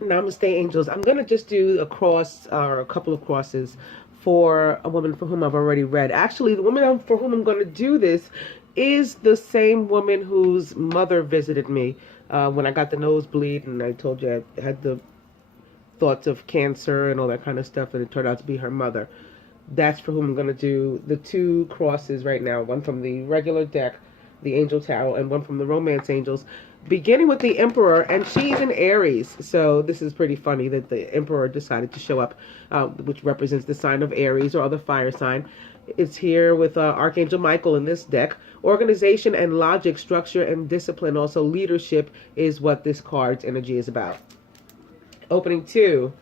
Namaste, angels. I'm going to just do a cross or a couple of crosses for a woman for whom I've already read. Actually, the woman for whom I'm going to do this is the same woman whose mother visited me when I got the nosebleed, and I told you I had the thoughts of cancer and all that kind of stuff, and it turned out to be her mother. That's for whom I'm going to do the two crosses right now, one from the regular deck, the Angel Tarot, and one from the Romance Angels, beginning with the Emperor, and she's in Aries. So this is pretty funny that the Emperor decided to show up, which represents the sign of Aries or other fire sign. It's here with Archangel Michael in this deck. Organization and logic, structure and discipline, also leadership, is what this card's energy is about. Opening 2.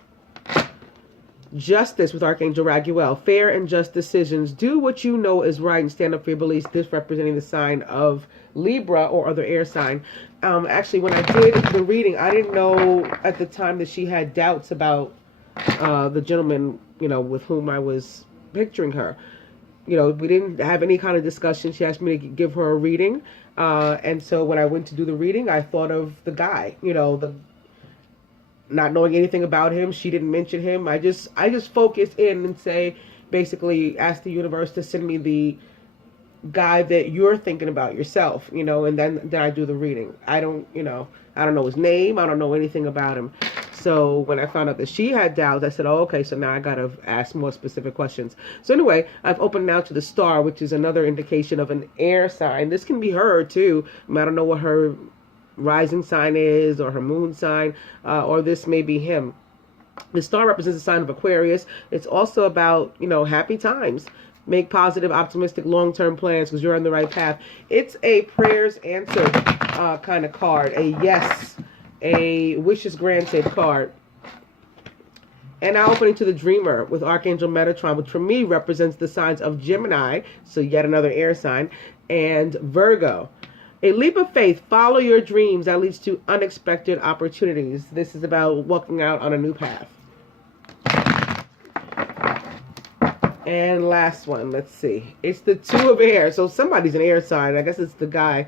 Justice with Archangel Raguel. Fair and just decisions. Do what you know is right and stand up for your beliefs. This representing the sign of Libra or other air sign. Actually, when I did the reading, I didn't know at the time that she had doubts about the gentleman, with whom I was picturing her. We didn't have any kind of discussion. She asked me to give her a reading. And so when I went to do the reading, I thought of the guy, not knowing anything about him. She didn't mention him. I just focus in and say, basically ask the universe to send me the guy that you're thinking about yourself, and then I do the reading. I don't know his name. I don't know anything about him. So when I found out that she had doubts, I said, oh, okay, so now I got to ask more specific questions. So anyway, I've opened now to the star, which is another indication of an air sign. This can be her too. I don't know what her rising sign is or her moon sign, or this may be him. The star represents the sign of Aquarius. It's also about, happy times. Make positive, optimistic, long-term plans because you're on the right path. It's a prayers answered kind of card. A yes, a wishes granted card. And now opening to the Dreamer with Archangel Metatron, which for me represents the signs of Gemini, so yet another air sign, and Virgo. A leap of faith. Follow your dreams. That leads to unexpected opportunities. This is about walking out on a new path. And last one. Let's see. It's the Two of Air. So somebody's an air sign. I guess it's the guy.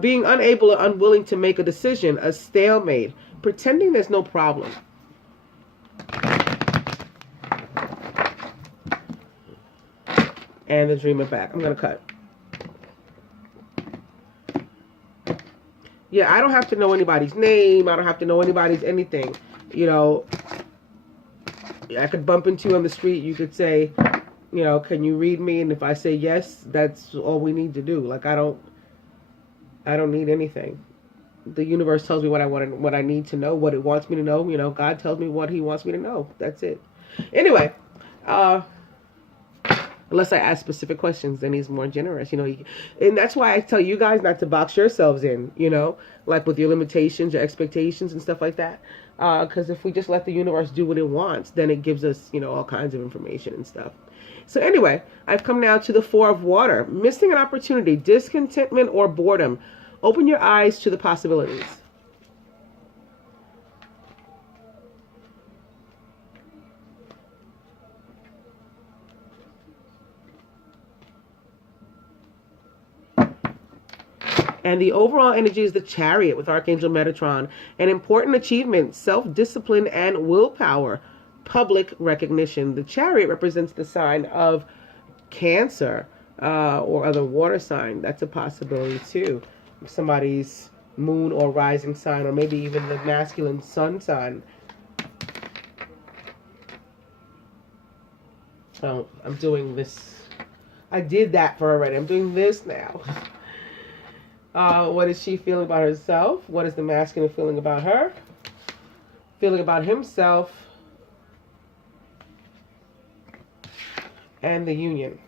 Being unable or unwilling to make a decision. A stalemate. Pretending there's no problem. And the Dreamer back. I'm going to cut. Yeah, I don't have to know anybody's name. I don't have to know anybody's anything. I could bump into you on the street. You could say, can you read me? And if I say yes, that's all we need to do. Like, I don't need anything. The universe tells me what I need to know, what it wants me to know. God tells me what he wants me to know. That's it. Anyway, unless I ask specific questions, then he's more generous, and that's why I tell you guys not to box yourselves in, like with your limitations, your expectations and stuff like that. Because if we just let the universe do what it wants, then it gives us, all kinds of information and stuff. So anyway, I've come now to the Four of Water. Missing an opportunity, discontentment or boredom. Open your eyes to the possibilities. And the overall energy is the Chariot with Archangel Metatron. An important achievement, self-discipline and willpower, public recognition. The Chariot represents the sign of Cancer or other water sign. That's a possibility too. Somebody's moon or rising sign, or maybe even the masculine sun sign. So I'm doing this. I did that for already. I'm doing this now. What is she feeling about herself? What is the masculine feeling about her? Feeling about himself. And the union.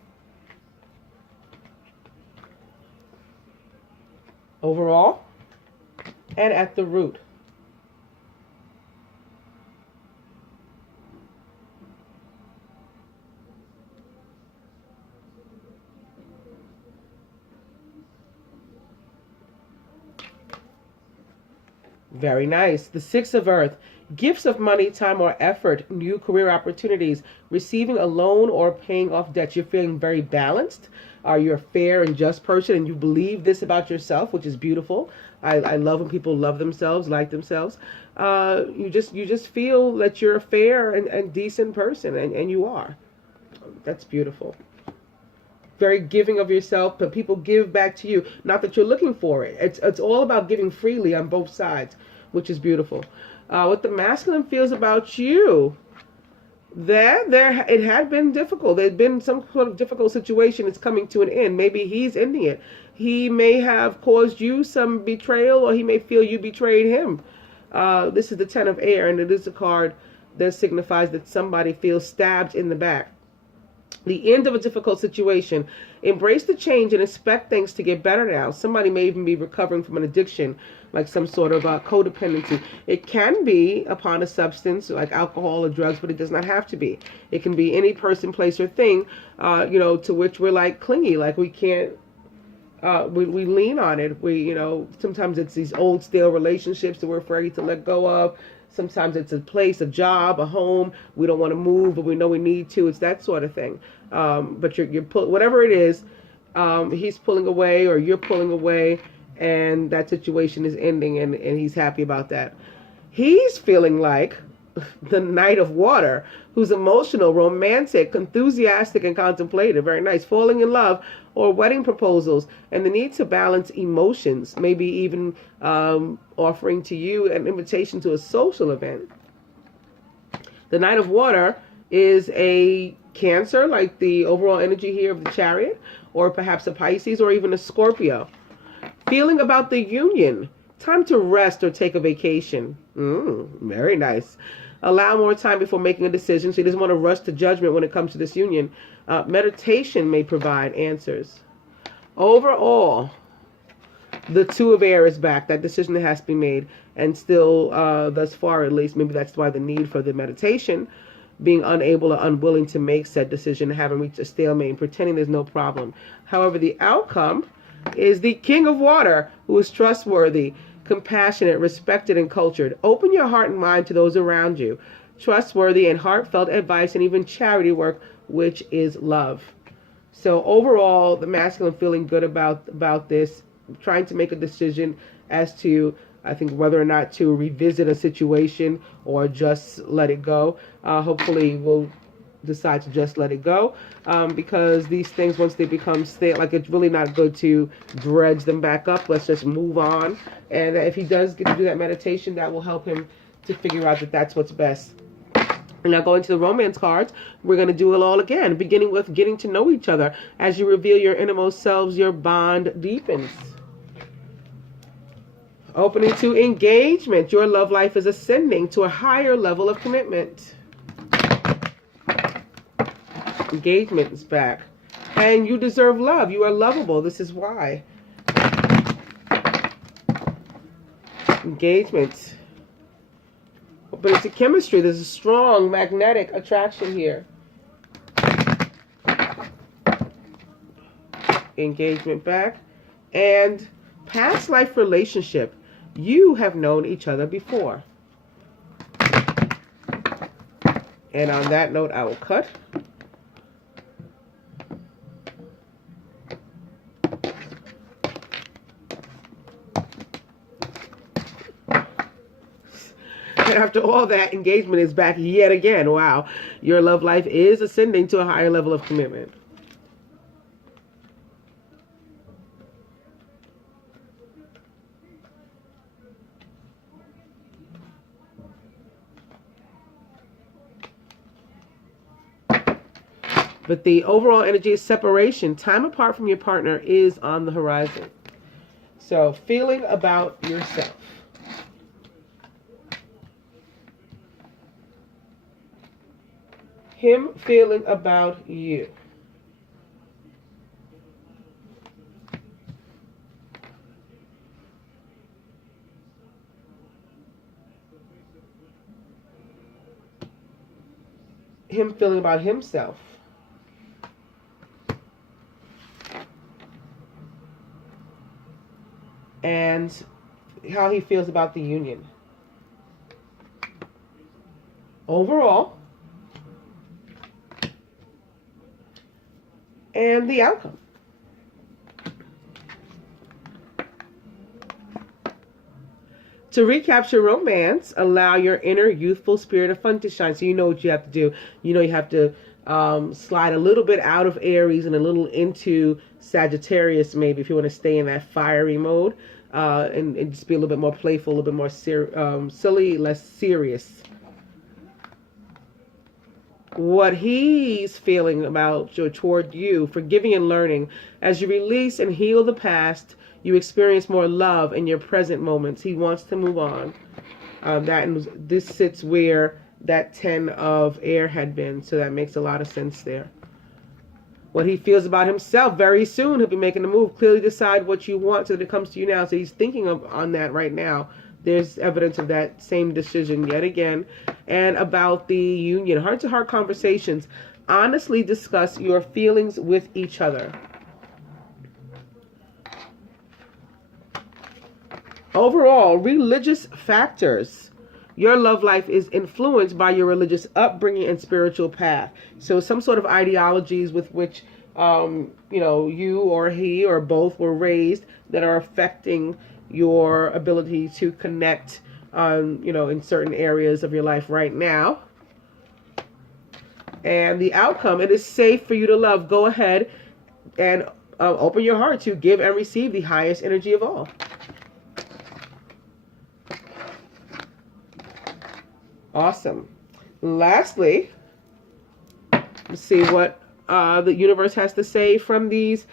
Overall. And at the root. Very nice. The Six of Earth. Gifts of money, time, or effort. New career opportunities. Receiving a loan or paying off debt. You're feeling very balanced. You're a fair and just person, and you believe this about yourself, which is beautiful. I love when people love themselves, like themselves. You just feel that you're a fair and decent person, and you are. That's beautiful. Very giving of yourself, but people give back to you. Not that you're looking for it. It's all about giving freely on both sides, which is beautiful. What the masculine feels about you. There it had been difficult. There'd been some sort of difficult situation. It's coming to an end. Maybe he's ending it. He may have caused you some betrayal, or he may feel you betrayed him. This is the Ten of Air, and it is a card that signifies that somebody feels stabbed in the back. The end of a difficult situation. Embrace the change and expect things to get better now. Somebody may even be recovering from an addiction, like some sort of codependency. It can be upon a substance like alcohol or drugs, but it does not have to be. It can be any person, place, or thing, to which we're like clingy, like we can't, we lean on it. Sometimes it's these old stale relationships that we're afraid to let go of. Sometimes it's a place, a job, a home. We don't want to move, but we know we need to. It's that sort of thing. But you're whatever it is, he's pulling away or you're pulling away, and that situation is ending, and he's happy about that. He's feeling like the Knight of Water, who's emotional, romantic, enthusiastic, and contemplative. Very nice. Falling in love or wedding proposals, and the need to balance emotions, maybe even offering to you an invitation to a social event. The Knight of Water is a Cancer, like the overall energy here of the Chariot, or perhaps a Pisces, or even a Scorpio. Feeling about the union. Time to rest or take a vacation. Very nice. Allow more time before making a decision. So he doesn't want to rush to judgment when it comes to this union. Meditation may provide answers. Overall, the Two of Air is back. That decision that has to be made. And still, thus far at least, maybe that's why the need for the meditation, being unable or unwilling to make said decision, having reached a stalemate, and pretending there's no problem. However, the outcome is the King of Water, who is trustworthy, compassionate, respected, and cultured. Open your heart and mind to those around you. Trustworthy and heartfelt advice, and even charity work, which is love. So overall, the masculine feeling good about this, trying to make a decision as to, I think, whether or not to revisit a situation or just let it go. Hopefully we'll decide to just let it go, because these things, once they become stale, like, it's really not good to dredge them back up. Let's just move on. And if he does get to do that meditation, that will help him to figure out that that's what's best. And now going to the romance cards, we're going to do it all again, beginning with getting to know each other. As you reveal your innermost selves, your bond deepens. Opening to engagement. Your love life is ascending to a higher level of commitment. Engagement is back. And you deserve love. You are lovable. This is why. Engagement. But it's a chemistry. There's a strong magnetic attraction here. Engagement back. And past life relationship. You have known each other before. And on that note, I will cut. After all that, engagement is back yet again. Wow. Your love life is ascending to a higher level of commitment. But the overall energy is separation. Time apart from your partner is on the horizon. So, feeling about yourself. Him feeling about you. Him feeling about himself. And how he feels about the union. Overall. And the outcome. To recapture romance, allow your inner youthful spirit of fun to shine. So you know what you have to do. You know you have to slide a little bit out of Aries and a little into Sagittarius, maybe, if you want to stay in that fiery mode, and just be a little bit more playful, a little bit more silly, less serious. What he's feeling about toward you, forgiving and learning. As you release and heal the past, you experience more love in your present moments. He wants to move on. This sits where that 10 of air had been, so that makes a lot of sense there. What he feels about himself, very soon he'll be making a move. Clearly decide what you want so that it comes to you now. So he's thinking on that right now. There's evidence of that same decision yet again. And about the union, heart-to-heart conversations. Honestly discuss your feelings with each other. Overall, religious factors. Your love life is influenced by your religious upbringing and spiritual path. So some sort of ideologies with which, you or he or both were raised that are affecting your ability to connect, in certain areas of your life right now. And the outcome, it is safe for you to love. Go ahead and open your heart to give and receive the highest energy of all. Awesome. Lastly, let's see what the universe has to say from these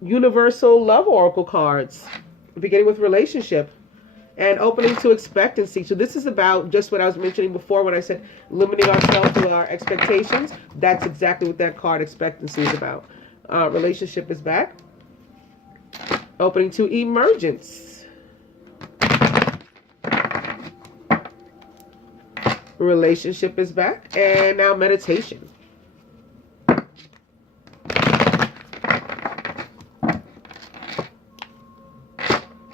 universal love oracle cards, beginning with relationship and opening to expectancy. So this is about just what I was mentioning before when I said limiting ourselves to our expectations. That's exactly what that card expectancy is about. Relationship is back. Opening to emergence. Relationship is back. And now meditation.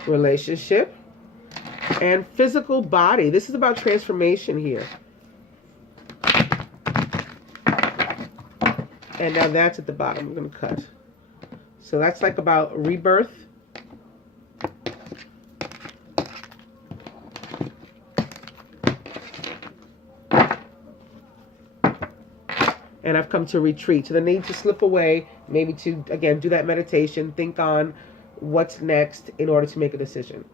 Relationship and physical body. This is about transformation here. And now that's at the bottom. I'm going to cut. So that's like about rebirth. And I've come to retreat. So the need to slip away, maybe to, again, do that meditation, think on what's next in order to make a decision.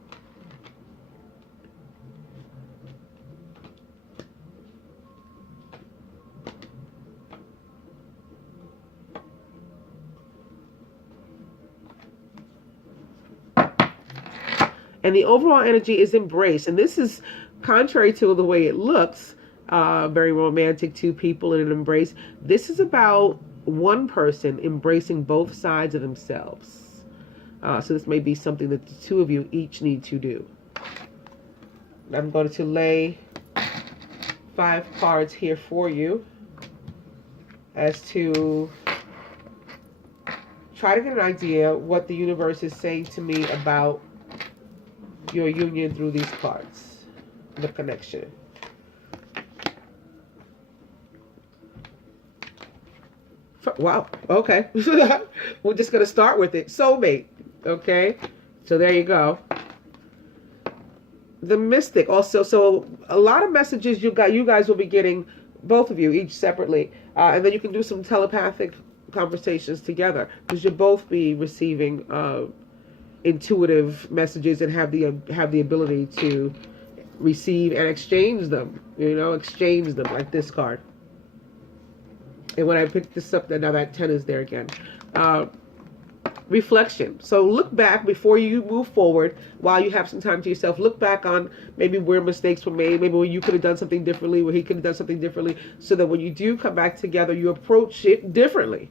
And the overall energy is embrace. And this is contrary to the way it looks. Very romantic, two people in an embrace. This is about one person embracing both sides of themselves. So this may be something that the two of you each need to do. I'm going to lay 5 cards here for you as to try to get an idea what the universe is saying to me about your union through these cards, the connection. Wow. Okay. We're just going to start with it. Soulmate. Okay. So there you go. The Mystic also. So a lot of messages you guys will be getting, both of you, each separately. And then you can do some telepathic conversations together, because you'll both be receiving intuitive messages and have the ability to receive and exchange them. Exchange them, like this card. And when I picked this up, now that 10 is there again. Reflection. So look back before you move forward. While you have some time to yourself, look back on maybe where mistakes were made, maybe where you could have done something differently, where he could have done something differently, so that when you do come back together, you approach it differently.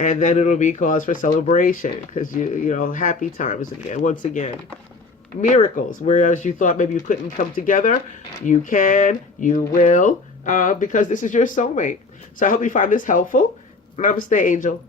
And then it'll be cause for celebration, because happy times again, once again. Miracles. Whereas you thought maybe you couldn't come together, you can, you will. Because this is your soulmate. So I hope you find this helpful. Namaste, Angel.